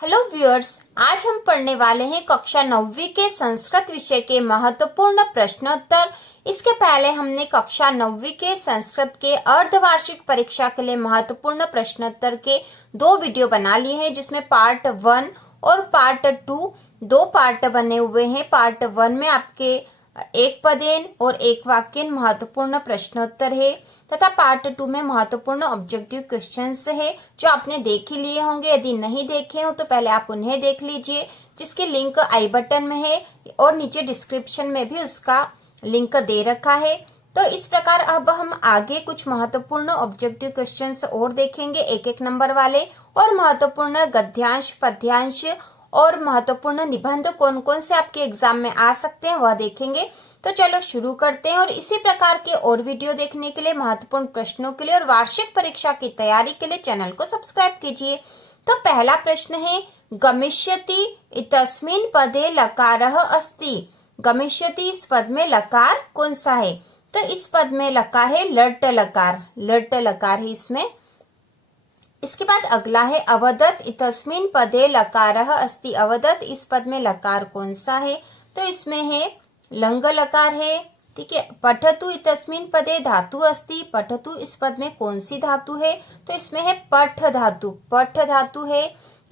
Hello viewers, आज हम पढ़ने वाले हैं कक्षा 9वीं के संस्कृत विषय के महत्वपूर्ण प्रश्नोत्तर। इसके पहले हमने कक्षा 9वीं के संस्कृत के अर्धवार्षिक परीक्षा के लिए महत्वपूर्ण प्रश्नोत्तर के 2 वीडियो बना लिए हैं, जिसमें पार्ट 1 और पार्ट 2 2 पार्ट बने हुए हैं। पार्ट 1 में आपके एक पदेन और एक वाक्यन महत्वपूर्ण प्रश्नोत्तर है तथा पार्ट 2 में महत्वपूर्ण ऑब्जेक्टिव क्वेश्चंस है, जो आपने देख ही लिए होंगे। यदि नहीं देखे हो तो पहले आप उन्हें देख लीजिए, जिसकी लिंक आई बटन में है और नीचे डिस्क्रिप्शन में भी उसका लिंक दे रखा है। तो इस प्रकार अब हम आगे कुछ महत्वपूर्ण ऑब्जेक्टिव क्वेश्चंस और देखेंगे, एक एक नंबर वाले, और महत्वपूर्ण गद्यांश, पद्यांश और महत्वपूर्ण निबंध कौन कौन से आपके एग्जाम में आ सकते हैं वह देखेंगे। तो चलो शुरू करते हैं। और इसी प्रकार के और वीडियो देखने के लिए, महत्वपूर्ण प्रश्नों के लिए और वार्षिक परीक्षा की तैयारी के लिए चैनल को सब्सक्राइब कीजिए। तो पहला प्रश्न है, गमिष्यति इतस्मिन् पदे लकारः अस्ति। गमिष्यति, इस पद में लकार कौन सा है? तो इस पद में लकार है लट लकार, लट लकार है इसमें। इसके बाद अगला है, अवदत् इतस्मिन् पदे लकारः अस्ति। अवदत्, इस पद में लकार कौन सा है? तो इसमें है लंग लकार है। ठीक है। पठतु इतस्मिन् पदे धातु अस्ति। पठतु, इस पद में कौन सी धातु है? तो इसमें है पठ धातु, पठ धातु है।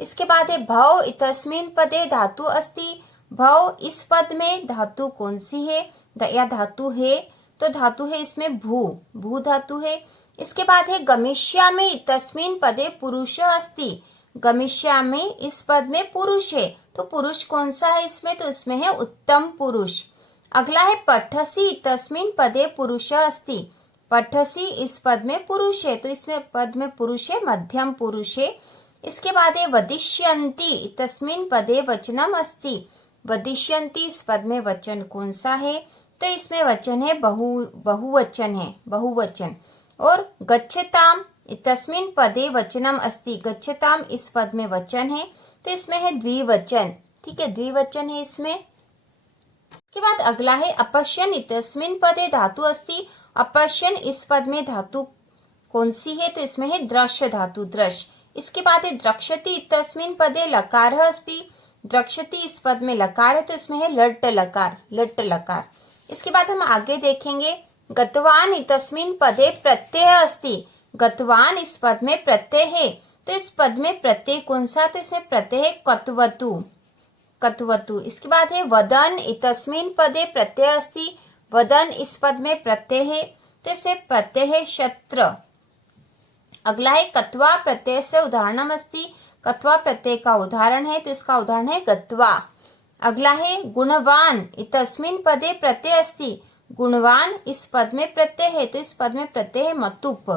इसके बाद है भव इतस्मिन् पदे धातु अस्ति। भव, इस पद में धातु कौन सी है या धातु है? तो धातु है इसमें भू, भू धातु है। इसके बाद है गमिष्यामि इतस्मिन् पदे पुरुष अस्ति। गमिष्यामि, इस पद में पुरुष है, तो पुरुष कौन सा है इसमें? तो इसमें है उत्तम पुरुष। अगला है पठसि इतस्मिन् पदे पुरुष अस्ति। पठसि, इस पद में पुरुष है, तो इसमें पद में पुरुष है, मध्यम पुरुष है। इसके बाद है वदिष्यन्ति इतस्मिन् पदे वचनम अस्ति। वदिष्यन्ति, इस पद में वचन कौन सा है? तो इसमें वचन है बहुवचन है, बहुवचन। और गच्छताम इतस्मिन् पदे वचनम अस्ति। गच्छताम, इस पद में वचन है, तो इसमें है द्विवचन। ठीक है, द्विवचन है इसमें। इसके बाद अगला है अपश्यन् इतस्मिन् पदे धातु अस्ति। अपश्यन्, इस पद में धातु कौन सी है? तो इसमें है दृश्य धातु, दृश्य। इसके बाद है द्रक्ष्यति इतस्मिन् पदे लकारः अस्ति। द्रक्ष्यति, इस पद में लकार है, तो इसमें है लट लकार, लट लकार। इसके बाद हम आगे देखेंगे, गतवान इतस्मिन् पदे प्रत्यय अस्ति। गतवान, इस पद में प्रत्यय है, तो इस पद में प्रत्यय कौन सा? तो इसमें प्रत्यय है कत्वतु, कत्वतु। इसके बाद है वदन इतस्मिन् पदे प्रत्यय अस्ति। वदन, इस पद में प्रत्यय है, तो इसे प्रत्यय है शत्र। अगला है कत्वा प्रत्यय से उदाहरणम अस्ति। कत्वा प्रत्यय का उदाहरण है, तो इसका उदाहरण है गत्वा। अगला है गुणवान इतस्मिन् पदे प्रत्यय अस्ति। गुणवान, इस पद में प्रत्यय है, तो इस पद में प्रत्यय है मतुप।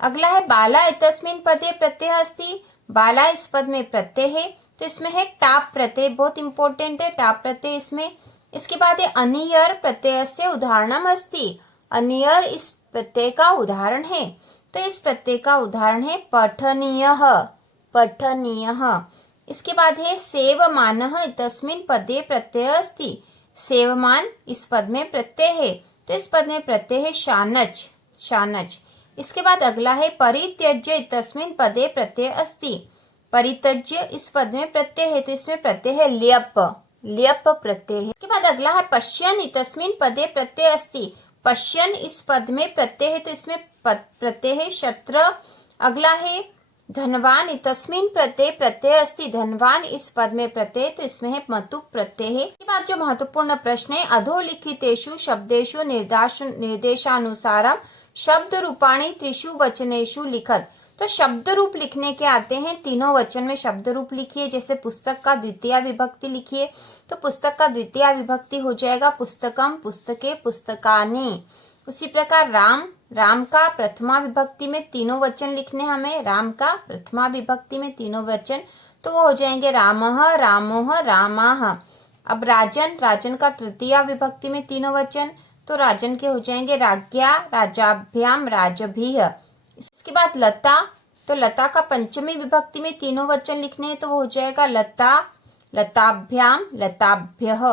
अगला है बाला इतस्मिन् पदे प्रत्यय अस्ति। बाला, इस पद में प्रत्यय है, तो इसमें है टाप प्रत्यय, बहुत इंपॉर्टेंट है टाप प्रत्यय इसमें। इसके बाद है अनियर प्रत्यय से उदाहरणम अस्ति। अनियर, इस प्रत्यय का उदाहरण है, तो इस प्रत्यय का उदाहरण है पठनीयः, पठनीयः। इसके बाद है सेवमानः इतस्मिन् पदे प्रत्यय अस्ति। सेवमान, इस पद में प्रत्यय है, तो इस पद में प्रत्यय है शानच, शानच। इसके बाद अगला है परित्यज्य इतस्मिन् पदे प्रत्यय अस्ति। परित्यज्य, इस पद में प्रत्यय है, तो इसमें प्रत्यय है ल्यप, ल्यप प्रत्यय है। इसके बाद अगला है पश्यन् इतस्मिन् पदे प्रत्यय अस्ति। पश्यन्, इस पद में प्रत्यय है, तो इसमें प्रत्यय है शत्र। अगला है धनवान इतस्मिन् पदे प्रत्यय अस्ति। धनवान, इस पद में प्रत्यय, तो इसमें है मतुप प्रत्यय है। इसके बाद जो महत्वपूर्ण प्रश्न है, अधोलिखितेषु शब्देषु निर्देशानुसारम शब्द रूपाणी त्रिषु वचनेषु लिखत। तो शब्द रूप लिखने के आते हैं, तीनों वचन में शब्द रूप लिखिए। जैसे पुस्तक का द्वितीय विभक्ति लिखिए, तो पुस्तक का द्वितीय विभक्ति हो जाएगा पुस्तकम, पुस्तके, पुस्तकानि। उसी प्रकार राम, राम का प्रथमा विभक्ति में तीनों वचन लिखने हमें। राम का प्रथमा विभक्ति में तीनों वचन, तो वो हो जाएंगे रामः, रामोः, रामाः। अब राजन, राजन का तृतीया विभक्ति में तीनों वचन, तो राजन के हो जाएंगे राज्ञा, राजाभ्याम, राजभिः। इसके बाद लता, तो लता का पंचमी विभक्ति में तीनों वचन लिखने हैं, तो वो हो जाएगा लता, लताभ्याम, लताभ्यः।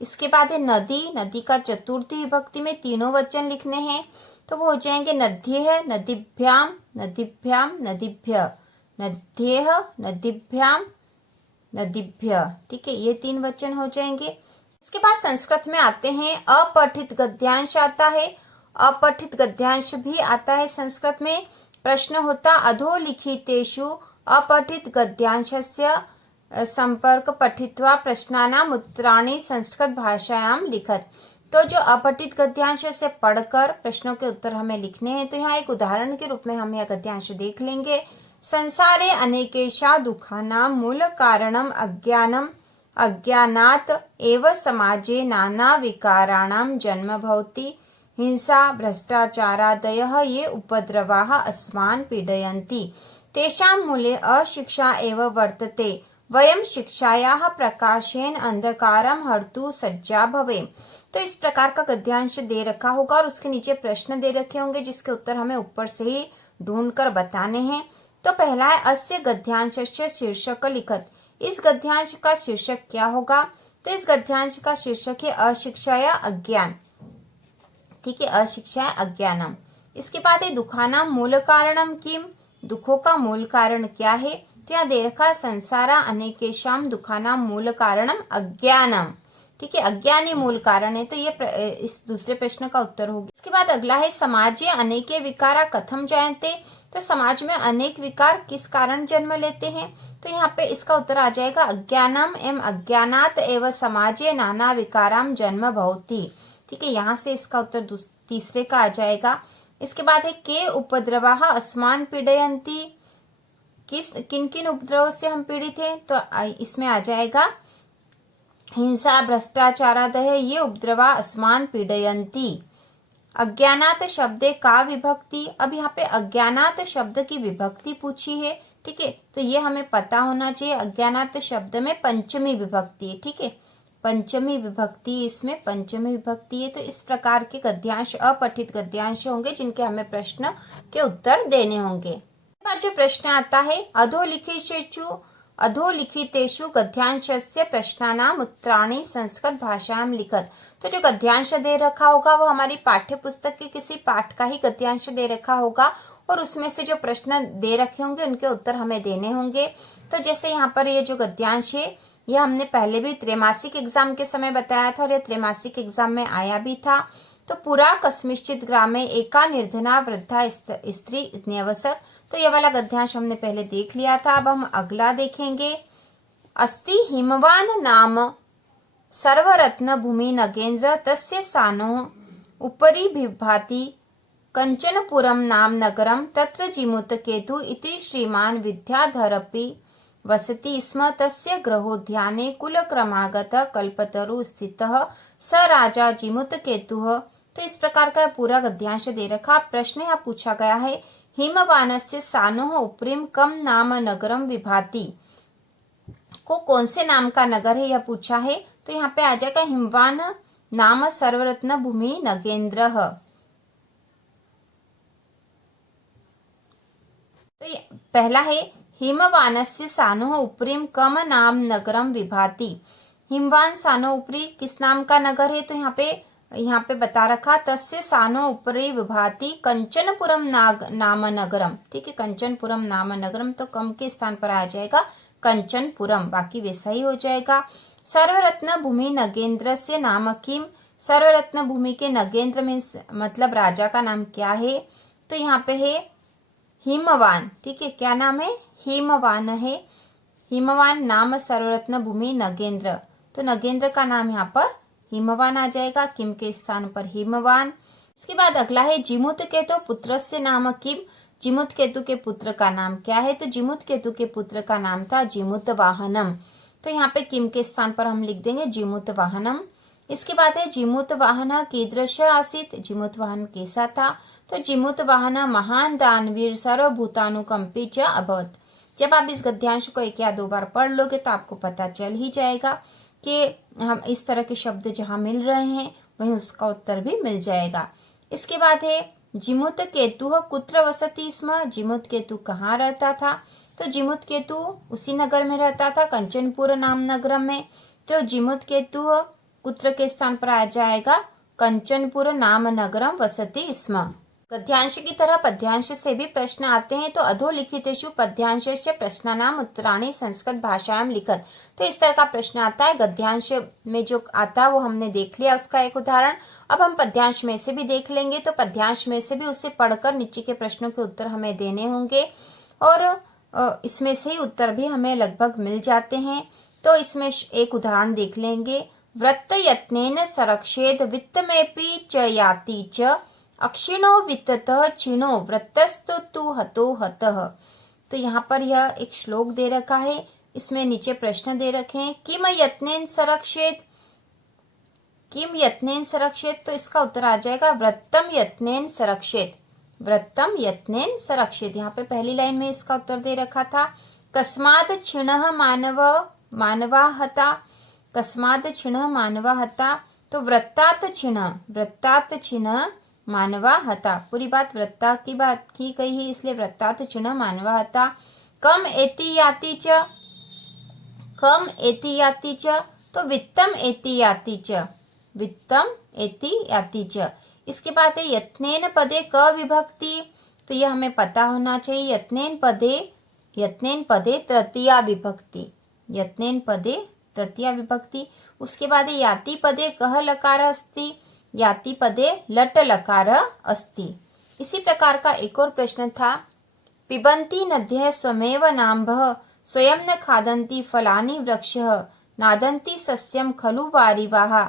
इसके बाद है नदी, नदी का चतुर्थी विभक्ति में तीनों वचन लिखने हैं, तो वो हो जाएंगे नद्यः, नदीभ्याम, नदीभ्याम, नदीभ्यः। नद्यः, नदीभ्याम, नदीभ्य। ठीक है, ये 3 वचन हो जाएंगे। इसके बाद संस्कृत में आते हैं, अपठित गद्यांश आता है। अपठित गद्यांश भी आता है संस्कृत में। प्रश्न होता अधोलिखितेषु अपठित गद्यांशस्य संपर्क पठित्वा प्रश्नानाम उत्तराणि संस्कृत भाषायां लिखत। तो जो अपठित गद्यांश से पढ़कर प्रश्नों के उत्तर हमें लिखने हैं, तो यहाँ एक उदाहरण के रूप में हम यह गद्यांश देख लेंगे। संसारे अनेकेषा दुःखानां मूल कारणम अज्ञानम, अज्ञानात् एव समाजे नाना विकाराणां जन्म भवति। हिंसा भ्रष्टाचारादयः ये उपद्रवाः अस्मान् पीडयन्ति, तेषां मूले अशिक्षा एव वर्तते। वयं शिक्षायाः प्रकाशेन अंधकारं हर्तुं सज्जा भवेम। तो इस प्रकार का गद्यांश दे रखा होगा और उसके नीचे प्रश्न दे रखे होंगे जिसके उत्तर हमें ऊपर से ही ढूंढकर बताने हैं। तो पहला है अस्य गद्यांशस्य शीर्षक लिखत। इस गद्यांश का शीर्षक क्या होगा? तो इस गद्यांश का शीर्षक है अशिक्षा या अज्ञान। ठीक है, अशिक्षा अज्ञानम। इसके बाद है दुखानाम मूल कारणम किम। दुखों का मूल कारण क्या है? तो यहाँ दे रखा है संसारा अनेकेशाम दुखानाम मूल कारणम अज्ञानम। ठीक है, अज्ञानी मूल कारण है, तो ये इस दूसरे प्रश्न का उत्तर होगा। इसके बाद अगला है समाजे अनेके विकारा कथम जायन्ते। तो समाज में अनेक विकार किस कारण जन्म लेते हैं? तो यहाँ पे इसका उत्तर आ जाएगा अज्ञानम एवं अज्ञानात एवं समाजे नाना विकाराम जन्म भवति। ठीक है, यहाँ से इसका उत्तर तीसरे का आ जाएगा। इसके बाद है के उपद्रवाः अस्मान् पीडयन्ति। किन किन उपद्रवों से हम पीड़ित हैं? तो इसमें आ जाएगा हिंसा भ्रष्टाचारादय ये उपद्रवा अस्मान् पीडयन्ति। अज्ञानात शब्दे का विभक्ति। अब यहाँ पे अज्ञानात शब्द की विभक्ति पूछी है। ठीक है, तो ये हमें पता होना चाहिए। अज्ञानात शब्द में पंचमी विभक्ति है। ठीक है, पंचमी विभक्ति, इसमें पंचमी विभक्ति है। तो इस प्रकार के गद्यांश अपठित गद्यांश होंगे जिनके हमें प्रश्न के उत्तर देने होंगे। बाद जो प्रश्न आता है अधोलिखितेषु गद्यांशस्य प्रश्नानाम उत्तराणि संस्कृत भाषायां लिखत। तो जो गद्यांश दे रखा होगा वो हमारी पाठ्य पुस्तक के किसी पाठ का ही गद्यांश दे रखा होगा और उसमें से जो प्रश्न दे रखे होंगे उनके उत्तर हमें देने होंगे। तो जैसे यहाँ पर ये जो गद्यांश है ये हमने पहले भी त्रैमासिक एग्जाम के समय बताया था और ये त्रैमासिक एग्जाम में आया भी था। तो पुरा कस्मिंश्चित् ग्रामे एका निर्धना वृद्धा स्त्री न्यवसत। तो ये वाला गद्यांश हमने पहले देख लिया था। अब हम अगला देखेंगे। अस्ति हिमवान नाम सर्वरत्न भूमि नगेन्द्र तस्य सानोः उपरि बिभाति कंचनपुरम नाम नगरम तत्र जिमुतकेतु इति श्रीमान विद्याधरपि वसति स्म। तस्य गृहोद्याने कुलक्रमागत कल्पतरु स्थितः स राजा जिमुतकेतुः। तो इस प्रकार का पूरा गद्यांश दे रखा। प्रश्न यहाँ पूछा गया है हिमवानस्य सानोः उपरिम कम नाम नगरम विभाति। को कौन से नाम का नगर है यह पूछा है। तो यहाँ पे आ जाएगा हिमवान नाम सर्वरत्न भूमि नगेन्द्र। तो पहला है हिमवानस्य सानोः उपरिम कम नाम नगरम विभाति। हिमवान सानो उपरी किस नाम का नगर है? तो यहाँ पे बता रखा तस्य सानो उपरि विभाति कंचनपुरम नाम नगरम। ठीक है, कंचनपुरम नाम नगरम, तो कम के स्थान पर आ जाएगा कंचनपुरम, बाकी वैसा ही हो जाएगा। सर्वरत्न भूमि नगेंद्र से नाम किम। सर्वरत्न भूमि के नगेंद्र में मतलब राजा का नाम क्या है? तो यहाँ पे है हिमवान। ठीक है, क्या नाम है? हिमवान है। हिमवान नाम सर्वरत्न भूमि नगेंद्र, तो नगेंद्र का नाम यहाँ पर हिमवान आ जाएगा, किम के स्थान पर हिमवान। इसके बाद अगला है जिमुतकेतु पुत्र से नाम किम। जिमुतकेतु के पुत्र का नाम क्या है? तो जिमुतकेतु के पुत्र का नाम था जिमुतवाहनम। तो यहाँ पे किम के स्थान पर हम लिख देंगे जिमुतवाहनम। इसके बाद है जिमुतवाहन कीदृश आसीत। जिमुतवाहन कैसा था? तो जिमुतवाहन महान दानवीर सर्वभूतानुकंपी च अभवत। जब आप इस गद्यांश को 1 या 2 बार पढ़ लोगे तो आपको पता चल ही जाएगा कि हम इस तरह के शब्द जहाँ मिल रहे हैं वहीं उसका उत्तर भी मिल जाएगा। इसके बाद है जिमुतकेतु कुत्र वसति स्म। जिमुतकेतु कहाँ रहता था? तो जिमुतकेतु उसी नगर में रहता था, कंचनपुर नाम नगर में। तो जिमुतकेतु कुत्र के स्थान पर आ जाएगा कंचनपुर नाम नगरम वसति स्म। गद्यांश की तरह पद्यांश से भी प्रश्न आते हैं। तो अधोलिखितेषु पद्यांशस्य प्रश्नानाम उत्तराणि संस्कृत भाषायां लिखत। तो इस तरह का प्रश्न आता है। गद्यांश में जो आता है वो हमने देख लिया उसका एक उदाहरण। अब हम पद्यांश में से भी देख लेंगे। तो पद्यांश में से भी उसे पढ़कर नीचे के प्रश्नों के उत्तर हमें देने होंगे और इसमें से ही उत्तर भी हमें लगभग मिल जाते हैं। तो इसमें एक उदाहरण देख लेंगे। वृत्त यत्नेन संरक्षेद वित्तमेपि च याति च अक्षिणो वित्ततः क्षीणो वृत्तस्तु तु हतो हतः। तो यहाँ पर यह एक श्लोक दे रखा है। इसमें नीचे प्रश्न दे रखे हैं। किम यत्नेन संरक्षेद, किम यत्नेन संरक्षेद। तो इसका उत्तर आ जाएगा वृत्तम यत्नेन संरक्षेद, वृत्तम यत्नेन संरक्षेद। यहाँ पे पहली लाइन में इसका उत्तर दे रखा था। कस्मात् क्षीणः मानवा हता, कस्मात् क्षीणः मानवा हता। तो वृत्तात् क्षीणः, वृत्तात् क्षीणः मानवा हता। पूरी बात वृत्ता की बात की गई है, इसलिए वृत्तात् क्षीणः मानवा हता। कम एति याति च, कम एति याति च। तो वित्तम एति याति च, वित्तम एति याति च। इसके बाद है यत्नेन पदे क विभक्ति। तो यह हमें पता होना चाहिए। यत्नेन पदे तृतीया विभक्ति, यत्नेन पदे तृतीया विभक्ति। उसके बाद है याति पदे कः लकार अस्ति, याति पदे लट लकार अस्ति। इसी प्रकार का एक और प्रश्न था। पिबन्ति नद्यः स्वमेव नाम्भः स्वयं न खादन्ति फलानि वृक्षः नादन्ति सस्यं खलु वारिवाः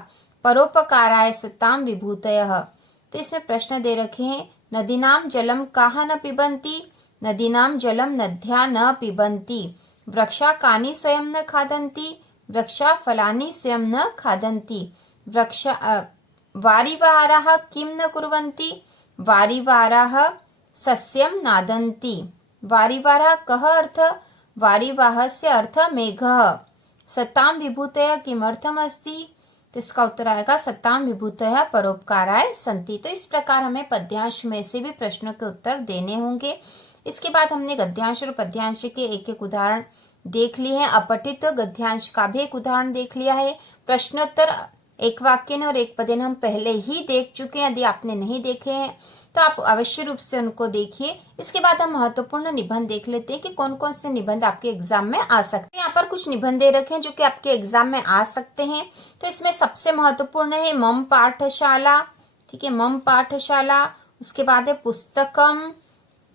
परोपकाराय सतां विभूतयः। तो इसमें प्रश्न दे रखे हैं। नदीनां जलं काः न पिबन्ति, नदीनां जलं नद्या न पिबन्ति। वृक्षा कानि स्वयं न खादन्ति, वृक्षा फलानि स्वयं न खादन्ति। वृक्ष वारिवाराः किं न कुर्वन्ति, वारिवाराः सस्यं नादन्ति। वारिवारः कः अर्थ, वारिवाहस्य अर्थ मेघः। सतां विभूतयः किमर्थम अस्ति। तो इसका उत्तर आएगा सतां विभूतयः परोपकाराय सन्ति। तो इस प्रकार हमें पद्यांश में से भी प्रश्नों के उत्तर देने होंगे। इसके बाद हमने गद्यांश और पद्यांश के एक एक उदाहरण देख लिए हैं। अपठित गद्यांश का भी एक उदाहरण देख लिया है। प्रश्नोत्तर एक वाक्य और एक पदेन हम पहले ही देख चुके हैं। यदि आपने नहीं देखे हैं तो आप अवश्य रूप से उनको देखिए। इसके बाद हम महत्वपूर्ण निबंध देख लेते हैं कि कौन कौन से निबंध आपके एग्जाम में आ सकते हैं। यहाँ पर कुछ निबंध दे रखे हैं जो कि आपके एग्जाम में आ सकते हैं। तो इसमें सबसे महत्वपूर्ण है मम पाठशाला, ठीक है, मम पाठशाला। उसके बाद है पुस्तकम,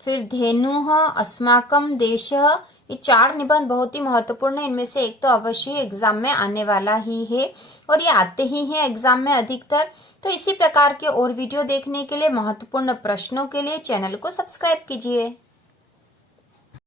फिर धेनुः, अस्माकं देशः। ये 4 निबंध बहुत ही महत्वपूर्ण है। इनमें से एक तो अवश्य एग्जाम में आने वाला ही है और ये आते ही हैं एग्जाम में अधिकतर। तो इसी प्रकार के और वीडियो देखने के लिए, महत्वपूर्ण प्रश्नों के लिए चैनल को सब्सक्राइब कीजिए।